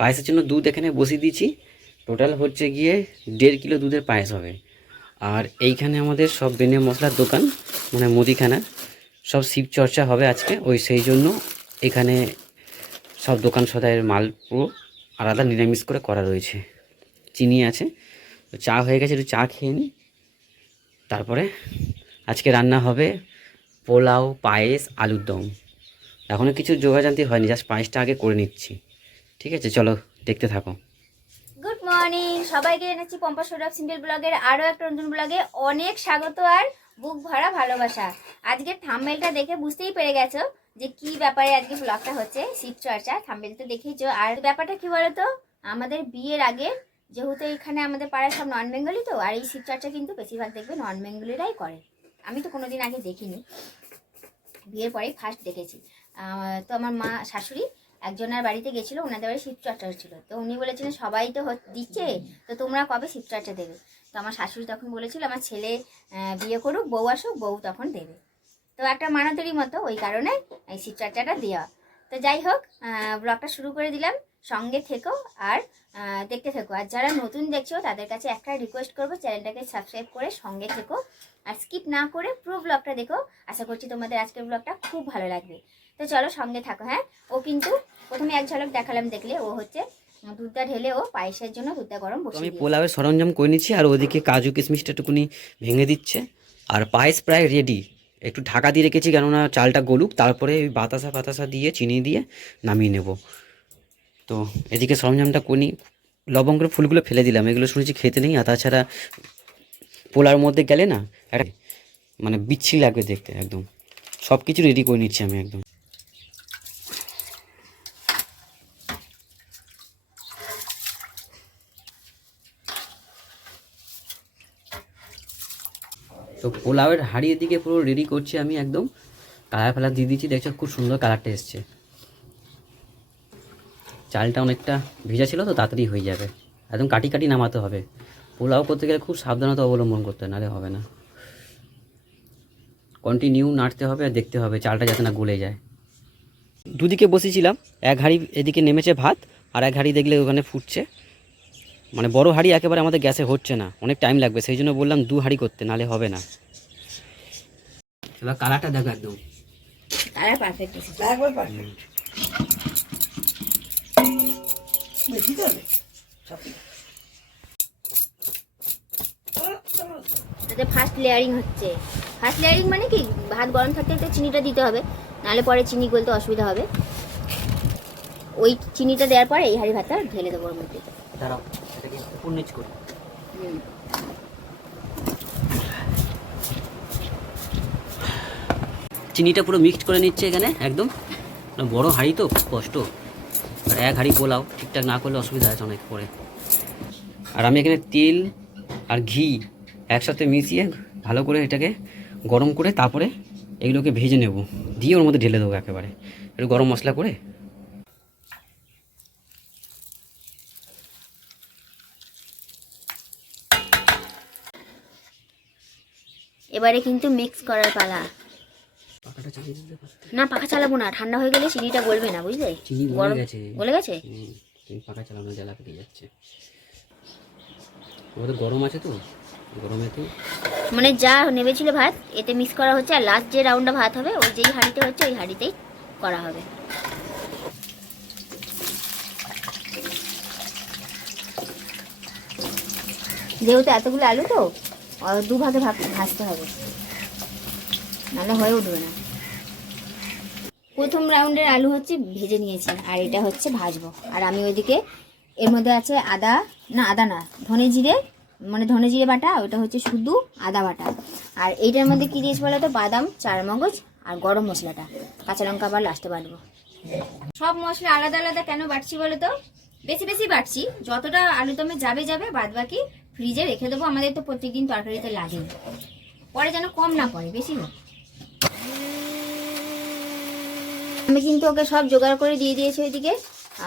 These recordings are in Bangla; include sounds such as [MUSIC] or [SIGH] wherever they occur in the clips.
পায়েসের জন্য দুধ এখানে বসিয়ে দিয়েছি। টোটাল হচ্ছে গিয়ে দেড় কিলো দুধের পায়েস হবে। আর এইখানে আমাদের সব বেনে মশলার দোকান মানে মুদিখানা, সব শিব চর্চা হবে আজকে। ওই সেই জন্য এখানে সব দোকান সদায়ের মাল পুরো আলাদা নিরামিষ করে করা রয়েছে। চিনি আছে। তো চা হয়ে গেছে, একটু চা খেয়ে নিই। তারপরে আজকে রান্না হবে পোলাও, পায়েস, আলুর দম। এখনও কিছু যোগাযান্তি হয়নি, জাস্ট পায়েসটা আগে করে নিচ্ছি। ঠিক আছে, চলো দেখতে থাকো। গুড মর্নিং সবাইকে এনেছি পম্পা সৌরভ সিঙ্গেল ব্লগের আরও একটা নতুন ব্লগে অনেক স্বাগত আর বুক ভরা ভালোবাসা। আজকের থাম্বেলটা দেখে বুঝতেই পেরে গেছো যে কি ব্যাপারে আজকে ব্লগটা হচ্ছে, শিব চর্চা থাম্বেল দেখেইছো। আর ব্যাপারটা কি বলতো, আমাদের বিয়ের আগে যেহেতু এখানে আমাদের পাড়ায় সব নন বেঙ্গলি তো, আর এই শিব চর্চা কিন্তু বেশিরভাগ দেখবে নন বেঙ্গলিরাই করে। আমি তো কোনোদিন আগে দেখিনি। বিয়ের পরেই ফার্স্ট দেখেছি। তো আমার মা, শাশুড়ি একজনের বাড়িতে গেছিল, ওনাদের বাড়ি শিব চর্চা হচ্ছিল তো উনি বলেছিলেন, সবাই তো দিচ্ছে, তো তোমরা কবে শিব চর্চা দেবে? তো আমার শাশুড়ি তখন বলেছিল, আমার ছেলে বিয়ে করুক, বউ আসুক, বউ তখন দেবে। তো একটা মানতেরই মতো ওই কারণে এই শিব চর্চাটা দেওয়া। তো যাই হোক ব্লগটা শুরু করে দিলাম। সঙ্গে থেকো আর দেখতে থেকো। আর যারা নতুন দেখছ, তাদের কাছে একটা রিকোয়েস্ট করব, চ্যানেলটাকে সাবস্ক্রাইব করে সঙ্গে থেকো। আর স্কিপ না করে পুরো ব্লগটা দেখো। আশা করছি তোমাদের আজকের ব্লগটা খুব ভালো লাগবে। তো চলো সঙ্গে থাকো হ্যাঁ? ও কিন্তু প্রথমে এক ঝলক দেখালাম দেখলে ও হচ্ছে দুধটা ঢেলে ও পায়েসের জন্য দুধটা গরম আমি। পোলাওয়ের সরঞ্জাম করে নিচ্ছি আর ওদিকে কাজু কিশমিশটা একটুকুনি ভেঙে দিচ্ছে। আর পায়েস প্রায় রেডি একটু ঢাকা দিয়ে রেখেছি কেননা চালটা গলুক তারপরে ওই বাতাসা বাতাসা দিয়ে চিনি দিয়ে নামিয়ে নেব। তো এদিকে সরঞ্জামটা করি লবঙ্গের ফুলগুলো ফেলে দিলাম এগুলো শুনেছি খেতে নেই আর তাছাড়া পোলার মধ্যে গেলে না একটা মানে বিচ্ছিরি লাগবে দেখতে একদম। সব কিছু রেডি করে নিচ্ছি আমি একদম। তো পোলাওয়ের হাঁড়ির দিকে পুরো রেডি করছি আমি একদম। কালার ফালার দিয়ে দিচ্ছি দেখছ খুব সুন্দর কালারটা এসছে। চালটা অনেকটা ভেজা ছিল তো তাড়াতাড়ি হয়ে যাবে। একদম কাটি কাটি নামাতে হবে। পোলাও করতে গেলে খুব সাবধানতা অবলম্বন করতে নাহলে হবে না। কন্টিনিউ নাড়তে হবে আর দেখতে হবে চালটা যাতে না গলে যায়। দুদিকে বসিয়েছিলাম এক হাঁড়ি এদিকে নেমেছে ভাত আর এক হাঁড়ি দেখলে ওখানে ফুটছে। মানে বড় হাঁড়ি একেবারে আমাদের গ্যাসে হচ্ছে না অনেক টাইম লাগবে সেই জন্য বললাম দু হাঁড়ি করতে নালে হবে না। এবার কালারটা দেখো একদম। কালার পারফেক্ট একবার পারফেক্ট বেশি তো হবে। ফার্স্ট লেয়ারিং হচ্ছে। ফার্স্ট লেয়ারিং মানে কি? ভাত গরম থাকতে থাকতে চিনিটা দিতে হবে নাহলে পরে চিনি গলতে অসুবিধা হবে। ওই চিনিটা দেওয়ার পরে এই হাঁড়ি ভাতটা ঢেলে দেবো ওর মধ্যে। দাঁড়াও, এটাকে পুন্নিচ করি। চিনিটা পুরো মিক্সড করে নিচ্ছে এখানে, একদম। মানে বড় হাঁড়ি তো, খুব কষ্ট। আর এক হাঁড়ি পোলাও ঠিকঠাক না করলে অসুবিধা আছে অনেক পরে। আর আমি এখানে তেল আর ঘি একসাথে মিশিয়ে ভালো করে এটাকে গরম করে তারপরে এগুলোকে ভেজে নেব। দিয়ে ওর মধ্যে ঢেলে দেবো একেবারে। একটু গরম মশলা করে এবারে কিন্তু মিক্স করার পালা। না পাখা চালাবো না ঠান্ডা হয়ে গেলে চিনিটা গলবে না বুঝলে? চিনি গলে গেছে। গলে গেছে? তুমি পাখা চালানো জ্বালা পেটে যাচ্ছে। ওটা গরম আছে তো মানে যা নেবেছিল ভাত এতে মিক্স করা হচ্ছে আর লাস্ট যে রাউন্ডটা ভাত হবে ওই যেই হাঁড়িতে হচ্ছে ওই হাঁড়িতেই করা হবে। যেহেতু এতগুলো আলু তো আহ, দু ভাগে ভাগ ভাজতে হবে। নাহলে হয়ে উঠবে না। প্রথম রাউন্ডের আলু হচ্ছে ভেজে নিয়েছি আর এটা হচ্ছে ভাজবো। আর আমি ওইদিকে এর মধ্যে আছে আদা না আদা না ধনে জিরে মানে ধনে জিরে বাটা ওটা হচ্ছে শুধু আদা বাটা। আর এইটার মধ্যে কী দিয়েছি বলো তো? বাদাম চারমগজ আর গরম মশলাটা। কাঁচা লঙ্কা আবার লাস্টে বাটবো। সব মশলা আলাদা আলাদা কেন বাটছি বলো তো? বেশি বেশি বাটছি। যতটা আলু আলুদমে যাবে যাবে বাদ বাকি ফ্রিজে রেখে দেবো, আমাদের তো প্রত্যেকদিন তরকারিতে লাগে। পরে যেন কম না পড়ে, বেশি হোক। আমি কিন্তু ওকে সব জোগাড় করে দিয়ে দিয়েছি ওইদিকে,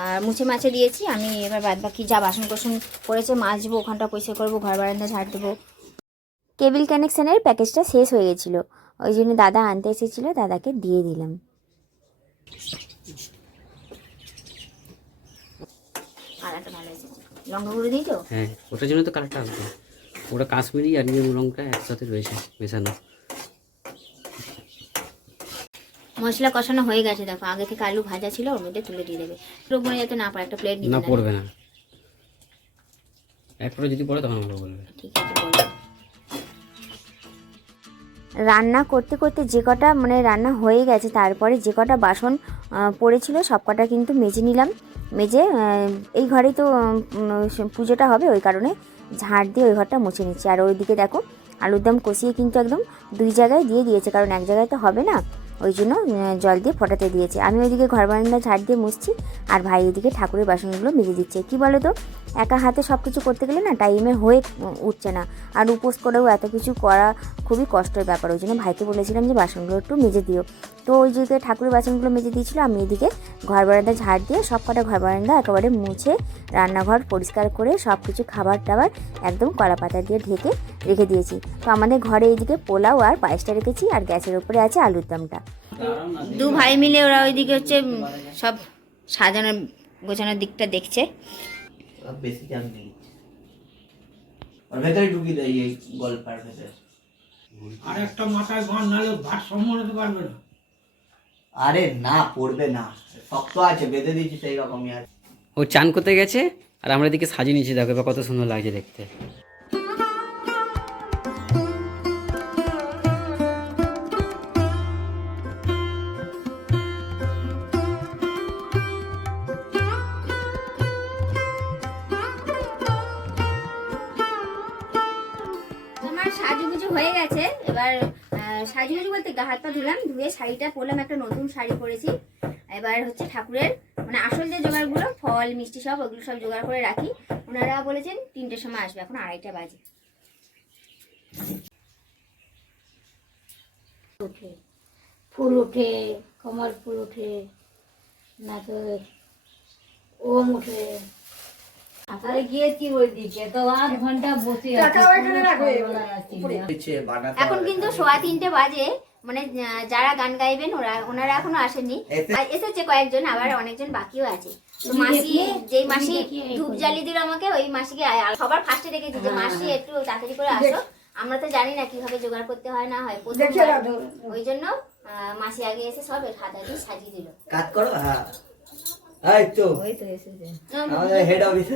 আর মুছে মাছে দিয়েছি। আমি এবার বাদ বাকি যা বাসন কোসন পড়েছে মাজবো, ওখানটা পরিষ্কার করব, ঘর বারান্দা ঝাড় দেবো। কেবিল কানেকশানের প্যাকেজটা শেষ হয়ে গেছিল। ওই জন্য দাদা আনতে এসেছিল, দাদাকে দিয়ে দিলাম। কালারটা ভালো হয়েছে। লঙ্কা গুঁড়ো দিয়েছ? হ্যাঁ ওটার জন্য তো কালারটা আসবে। ওটা কাশ্মীরি আর নিয়ম রঙটা একসাথে রয়েছে মেশানো। মশলা কষানো হয়ে গেছে দেখো। আগে থেকে আলু ভাজা ছিল ওর মধ্যে তুলে দিয়ে দেবে। পুরো মনে যাতে না পড়ে একটা প্লেট না পড়বে না। একবারে যদি পড়ে তখন আমরা বলবে। ঠিক আছে রান্না করতে করতে যে কটা মানে রান্না হয়ে গেছে তারপরে যে কটা বাসন পড়েছিল সব কটা কিন্তু মেজে নিলাম। মেজে এই ঘরেই তো পুজোটা হবে, ওই কারণে ঝাড় দিয়ে ওই ঘরটা মুছে নিচ্ছি। আর ওইদিকে দেখো আলুর দম কষিয়ে কিন্তু একদম দুই জায়গায় দিয়ে দিয়েছে, কারণ এক জায়গায় তো হবে না। ওই জন্য জল দিয়ে ফোটাতে দিয়েছে। আমি ওইদিকে ঘর বারান্দা ঝাড় দিয়ে মুছছি, আর ভাই এদিকে ঠাকুরের বাসনগুলো মেজে দিচ্ছে। কি বলো তো একা হাতে সব কিছু করতে গেলে না টাইমে হয়ে উঠছে না। আর উপোস করেও এত কিছু করা খুবই কষ্টের ব্যাপার। ওই জন্য ভাইকে বলেছিলাম যে বাসনগুলো একটু মেজে দিও। তো ওই দিকে ঠাকুরের বাসনগুলো মেজে দিয়েছিল, আমি এদিকে ঘর বারান্দা ঝাড় দিয়ে সব কটা ঘর বারান্দা একেবারে মুছে, রান্নাঘর পরিষ্কার করে সব কিছু খাবার টাবার একদম কলা পাতা দিয়ে ঢেকে রেখে দিয়েছি। তো আমাদের ঘরে এইদিকে পোলাও আর পায়েসটা রেখেছি, আর গ্যাসের উপরে আছে আলুর দমটা। দু ভাই মিলে ওরা ওইদিকে হচ্ছে সব সাজানোর গোছানোর দিকটা দেখছে। আর বেশি চাপ নেই। ওর ভেতরে ঢুকিয়ে দেয় এই গল্পের ভেতরে। আর একটা মাথায় বান নাহলে ভাত সম্মানাতে পারবে না। আরে না পড়বে না। শক্ত আছে বেঁধে দিয়েছি সেই রকমই আছে। ও চান করতে গেছে আর আমরা এদিকে সাজিয়ে নিয়েছি দেখো কত সুন্দর লাগছে দেখতে। হয়ে গেছে। এবার সাজুগুজু বলতে গা হাত পা ধুলাম, ধুয়ে শাড়িটা পরলাম, একটা নতুন শাড়ি পরেছি। এবার হচ্ছে ঠাকুরের মানে আসল যে জোগাড়গুলো, ফল, মিষ্টি সব, ওগুলো সব জোগাড় করে রাখি। ওনারা বলেছেন তিনটের সময় আসবে, এখন আড়াইটা বাজে। ওঠে ফুল ওঠে কমল ফুল ওঠে না তো ওম ওঠে এখন কিন্তু সোয়া তিনটে বাজে মানে যারা গান গাইবেন ওরা ওনারা এখনও আসেননি। আর এসেছে কয়েকজন আবার অনেকজন বাকিও আছে। তো মাসি যেই মাসি ধূপ জ্বালিয়ে দিল আমাকে ওই মাসিকে সবার ফার্স্টে রেখেছি যে মাসি একটু তাড়াতাড়ি করে আসো। আমরা তো জানি না কীভাবে জোগাড় করতে হয় না হয়। ওই জন্য আহ, মাসি আগে এসে সব হাত সাজিয়ে দিল। কাজ করো হ্যাঁ। এই তো আমাদের হেড অফিসে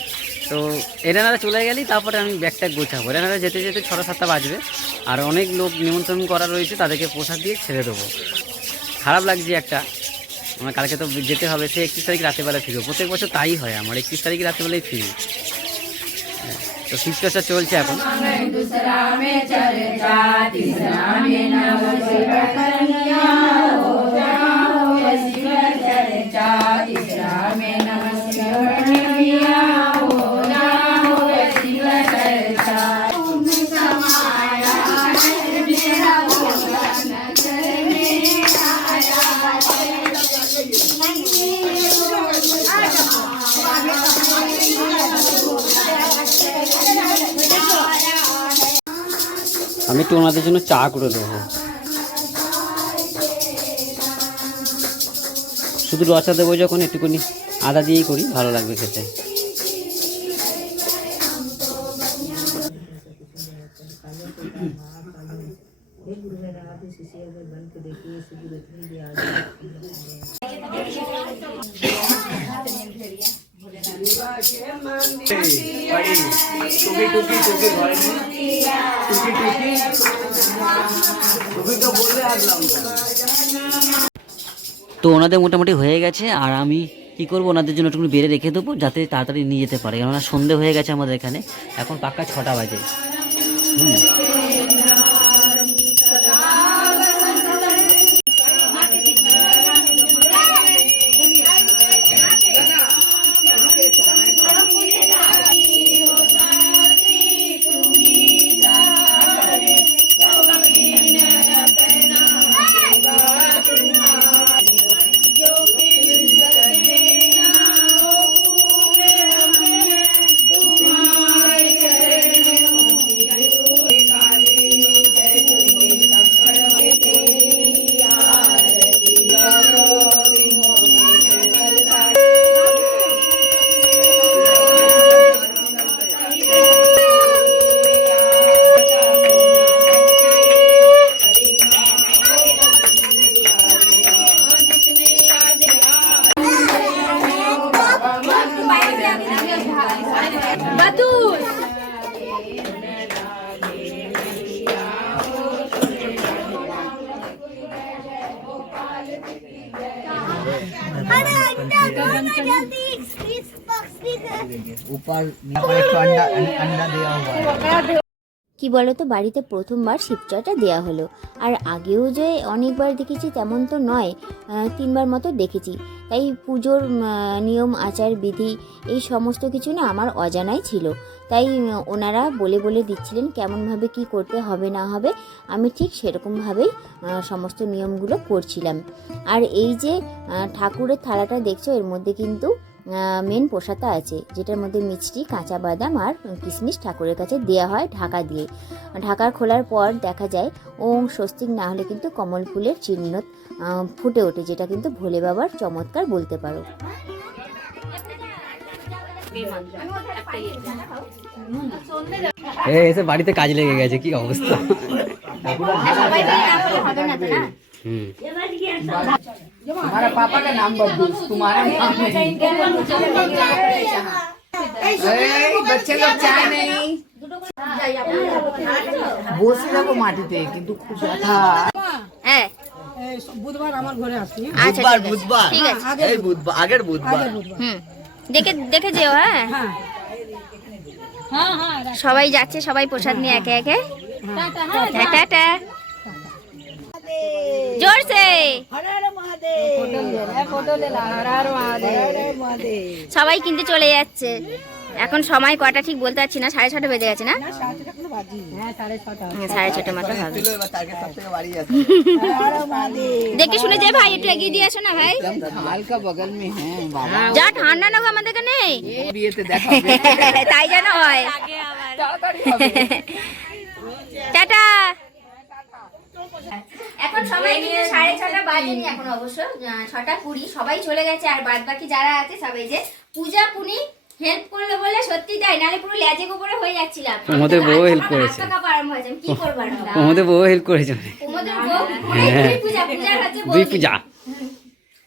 তো এনারা চলে গেলেই তারপরে আমি ব্যাগটা গোছাবো। এনারা যেতে যেতে ছটা সাতটা বাজবে। আর অনেক লোক নিমন্ত্রণ করা রয়েছে, তাদেরকে প্রসাদ দিয়ে ছেড়ে দেবো। খারাপ লাগছে একটা। আমার কালকে তো যেতে হবে সে একত্রিশ তারিখ রাতেবেলা ফিরবো। প্রত্যেক বছর তাই হয়, আমার একত্রিশ তারিখে রাতেবেলায় ফিরি। তো শিব চর্চা চলছে এখন। একটু ওনাদের জন্য চা করে দেবো শুধু রসা দেবো যখন একটুখানি আদা দিয়েই করি ভালো লাগবে খেতে তো ওনাদের মোটামুটি হয়ে গেছে, আর আমি কি করব, ওনাদের জন্য একটু বেড়ে রেখে দেবো, যাতে তাড়াতাড়ি নিয়ে যেতে পারে। কেননা সন্ধে হয়ে গেছে আমাদের এখানে, এখন পাক্কা ছটা বাজে। হুম। ऊपर एक अंडा अंडा दिया हुआ है কি বলতো, বাড়িতে প্রথমবার শিবচর্চা দেওয়া হলো। আর আগেও যে অনেকবার দেখেছি তেমন তো নয় তিনবার মতো দেখেছি। তাই পুজোর নিয়ম, আচার, বিধি এই সমস্ত কিছু না আমার অজানাই ছিল। তাই ওনারা বলে বলে দিচ্ছিলেন কেমনভাবে কি করতে হবে, না হবে। আমি ঠিক সেরকমভাবেই সমস্ত নিয়মগুলো করছিলাম। আর এই যে ঠাকুরের থালাটা দেখছ, এর মধ্যে কিন্তু মেন প্রসাদটা আছে যেটার মধ্যে মিষ্টি কাঁচা বাদাম আর কিশমিশ ঠাকুরের কাছে দেওয়া হয় ঢাকা দিয়ে। ঢাকার খোলার পর দেখা যায় ওং স্বস্তিক না হলে কিন্তু কমল ফুলের চিহ্ন ফুটে ওঠে যেটা কিন্তু ভোলে বাবার চমৎকার বলতে পারো। এসে বাড়িতে কাজ লেগে গেছে কি অবস্থা? হুম हमारा पापा का नाम बब्बू तुम्हारा नाम नहीं এই, बच्चे लोग चाय नहीं বসে যাবো মাটিতে কিন্তু খুব ব্যথা হ্যাঁ বুধবার আমার ঘরে আসি আচ্ছা বুধবার ঠিক আছে। বুধবার ঠিক আছে এই বুধবার আগের বুধবার হুম দেখে দেখে যেও হ্যাঁ হ্যাঁ হ্যাঁ সবাই যাচ্ছে সবাই প্রসাদ নিয়ে একে একে হ্যাঁ, টাটা জোরসে। সবাই কিন্তু চলে যাচ্ছে। এখন সময় কটা ঠিক বলতে পারছি না সাড়ে ছটা বেজে গেছে না? হ্যাঁ সাড়ে ছটা। মতো হবে। সব থেকে বাড়ি যাচ্ছে। [LAUGHS] দেখে শুনে যে ভাই একটু এগিয়ে দিয়ে আসো না ভাই। হ্যাঁ যা ঠান্ডা না গো আমাদের এখানে। [LAUGHS] তাই যেন হয়। [LAUGHS] টাটা। এখন সবাই কিন্তু সাড়ে ছটা বাজেনি এখন অবশ্য ছটা কুড়ি সবাই চলে গেছে আর বাদ বাকি যারা আছে সবাই যে পূজা পুনি হেল্প করল বলে সত্যি তাই নালে পুরো লেজে গোপরে হয়ে যাচ্ছিলাম আমাদের বউ আমার করেছে। কি করব আর আমরা? আমাদের বউ হেল্প করেছে। তোমাদের বউ পুরোই দুই পূজা পূজার হচ্ছে দুই। পূজা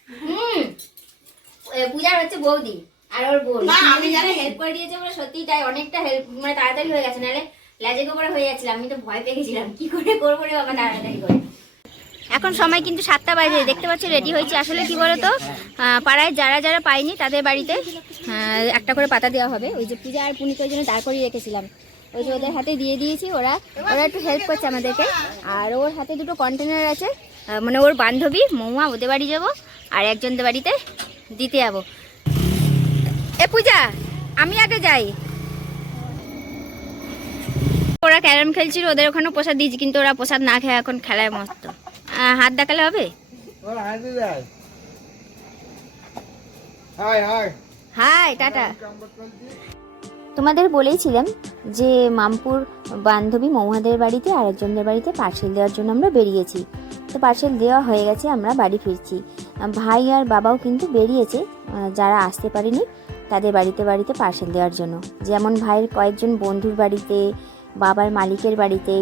হুম এ, পূজার হচ্ছে বৌদি আর ওর বোন আমি যারা হেল্প করে দিয়েছে বলে সত্যি তাই অনেকটা হেল্প মানে তাড়াতাড়ি হয়ে গেছে নাহলে হয়ে যাচ্ছিলাম, আমি তো ভয় পেয়ে গেছিলাম। কি করে করব রে বাবা, তাড়াতাড়ি করে। এখন সময় কিন্তু সাতটা বাজে, দেখতে পাচ্ছ রেডি হয়েছে। আসলে কি বলতো পাড়ায় যারা যারা পায়নি, তাদের বাড়িতে একটা করে পাতা দেওয়া হবে। ওই যে পূজা আর পুনিকের জন্য তারপরেই রেখেছিলাম। ওই যে ওদের হাতে দিয়ে দিয়েছি, ওরা ওরা একটু হেল্প করছে আমাদেরকে। আর ওর হাতে দুটো কন্টেনার আছে মানে ওর বান্ধবী, মৌমা, ওদের বাড়ি যাব, আর একজনদের বাড়িতে দিতে যাব। এ পূজা, আমি আগে যাই। ওরা ক্যারাম খেলছিল ওদের ওখানে প্রসাদ দিয়েছি কিন্তু ওরা প্রসাদ না খেয়ে এখন খেলায় মস্ত। হাত দেখালে হবে? হাই টাটা। তোমাদের বলেইছিলাম যে মামপুর বান্ধবী মৌহাদের বাড়িতে আরেকজনদের বাড়িতে পার্সেল দেওয়ার জন্য আমরা বেরিয়েছি। তো পার্সেল দেওয়া হয়ে গেছে আমরা বাড়ি ফিরছি। ভাই আর বাবাও কিন্তু বেরিয়েছে যারা আসতে পারেনি তাদের বাড়িতে বাড়িতে পার্সেল দেওয়ার জন্য। যেমন ভাইয়ের কয়েকজন বন্ধুর বাড়িতে বাবার মালিকের বাড়িতে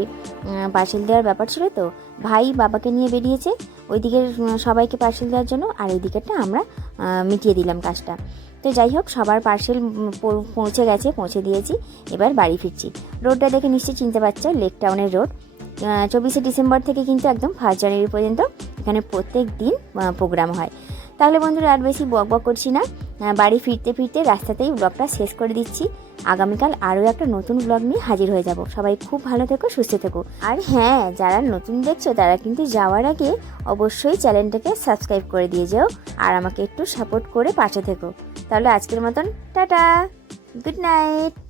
পার্সেল দেওয়ার ব্যাপার ছিল তো। ভাই বাবাকে নিয়ে বেরিয়েছে। ওইদিকের উম, সবাইকে পার্সেল দেওয়ার জন্য আর এই দিকেরটা আমরা মিটিয়ে দিলাম কাজটা। তো যাই হোক সবার পার্সেল পৌঁছে গেছে পৌঁছে দিয়েছি। এবার বাড়ি ফিরছি। রোডটা দেখে নিশ্চয়ই চিনতে পারছ লেক টাউনের রোড চব্বিশে ডিসেম্বর থেকে কিন্তু একদম ফার্স্ট জানুয়ারি পর্যন্ত এখানে প্রত্যেক দিন প্রোগ্রাম হয়। তাহলে বন্ধুরা আর বেশি বক বক করছি না। বাড়ি ফিরতে ফিরতে রাস্তাতেই ব্লগটা শেষ করে দিচ্ছি। আগামীকাল আরও একটা নতুন ব্লগ নিয়ে হাজির হয়ে যাব। সবাই খুব ভালো থেকো, সুস্থ থেকো। আর হ্যাঁ যারা নতুন দেখছ, তারা কিন্তু যাওয়ার আগে অবশ্যই চ্যানেলটাকে সাবস্ক্রাইব করে দিয়ে যাও আর আমাকে একটু সাপোর্ট করে পাশে থেকো। তাহলে আজকের মতন, টাটা। Good night